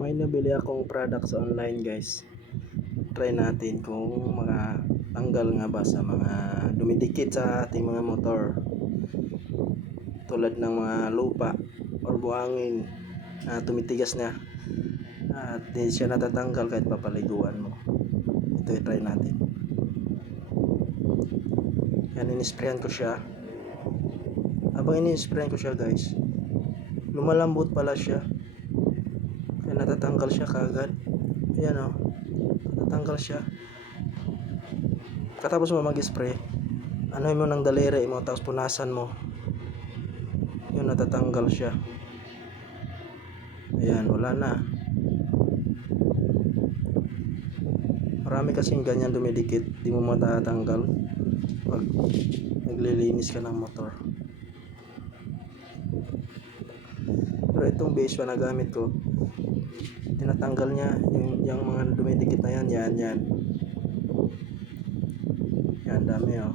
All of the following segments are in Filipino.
May nabili akong product sa online, guys. Try natin kung makatanggal nga ba sa mga dumidikit sa ating mga motor, tulad ng mga lupa or buhangin na tumitigas na at di siya natatanggal kahit papaliguan mo. Ito i-try natin. Yan, inisprayan ko siya. Habang inisprayan ko siya, guys, lumalambot pala siya. Kaya natatanggal siya kagad. Ayan o, natatanggal siya. Katapos mo mag-spray, anuhin mo ng daliri mo, tapos punasan mo. Yun, natatanggal siya. Ayan, wala na. Marami kasing ganyan dumidikit, di mo matatanggal pag naglilinis ka ng motor. Pero itong base pa na gamit ko, tinatanggal niya yung mga dumidikit na yan. Yan, dami oh.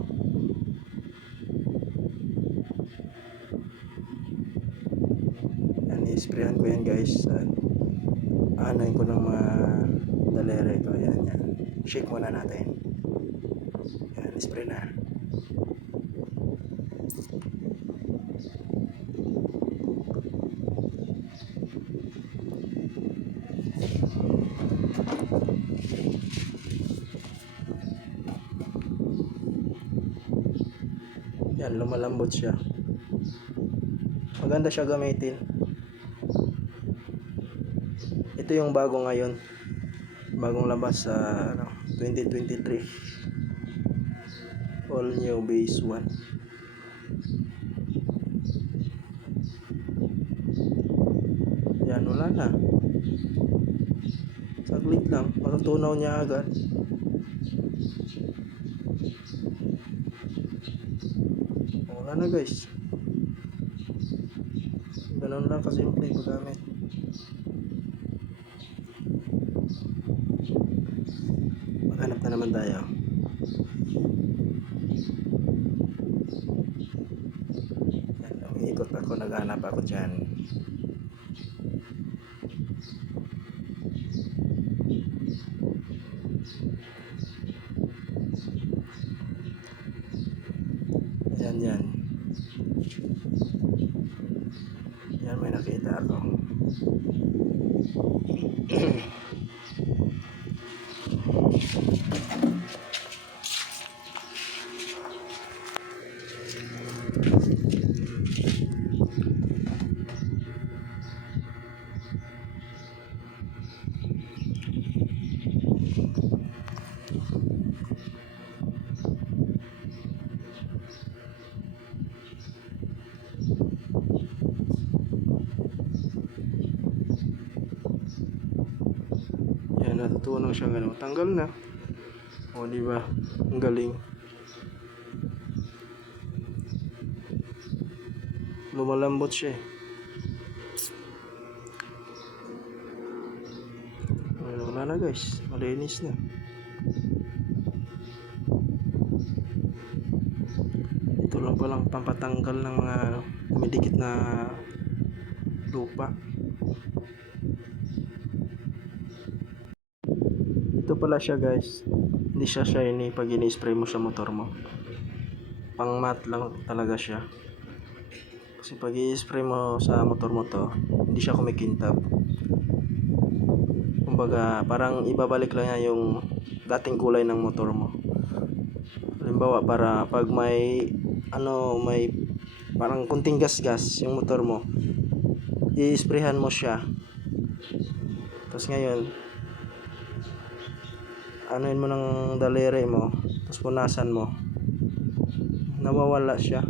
Yan, i-sprayan ko yan, guys. Anayin ko ng mga daliri ko. Yan. Shake muna natin. Yan, spray na. Yan, lumalambot siya. Maganda siya gamitin. Ito yung bago ngayon. Bagong labas sa 2023. All new base 1. Yan, wala na. Saglit lang, matutunaw niya agad. Wala na, guys. Ganun lang kasimple paggamit. Maghanap na naman tayo. Yan, umiikot ako, naghanap ako dyan. Yan. Yan, may nakita ako. Yan, natutunaw siya gano'n. Tanggal na. O, di ba? Ang galing. Lumalambot siya eh. Wala na, guys. Malinis na. Ito lang palang pampatanggal ng mga dumidikit na lupa. Ito pala siya, guys. Hindi siya shiny pag ini-spray mo sa motor mo. Pang matte lang talaga siya. Kasi pag i-spray mo sa motor mo to, hindi siya kumikintab. Kumbaga, parang ibabalik lang niya yung dating kulay ng motor mo. Halimbawa, para pag may parang kunting gas-gas yung motor mo, i-sprayhan mo siya. Tapos ngayon, anuin mo ng daliri mo, tapos punasan mo, nawawala siya.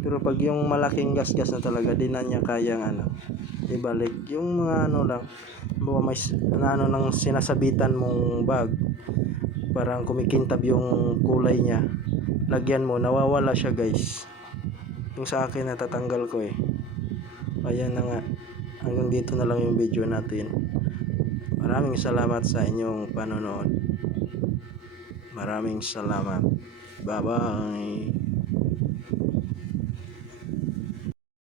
Pero pag yung malaking gas-gas na talaga, di na niya kayang ibalik. Yung mga lang, bawa may nang sinasabitan mong bag, parang kumikintab yung kulay niya, lagyan mo, nawawala siya, guys. Yung sa akin, natatanggal ko eh. Ayan na nga, hanggang dito na lang yung video natin. Maraming salamat sa inyong panonood. Maraming salamat. Bye bye.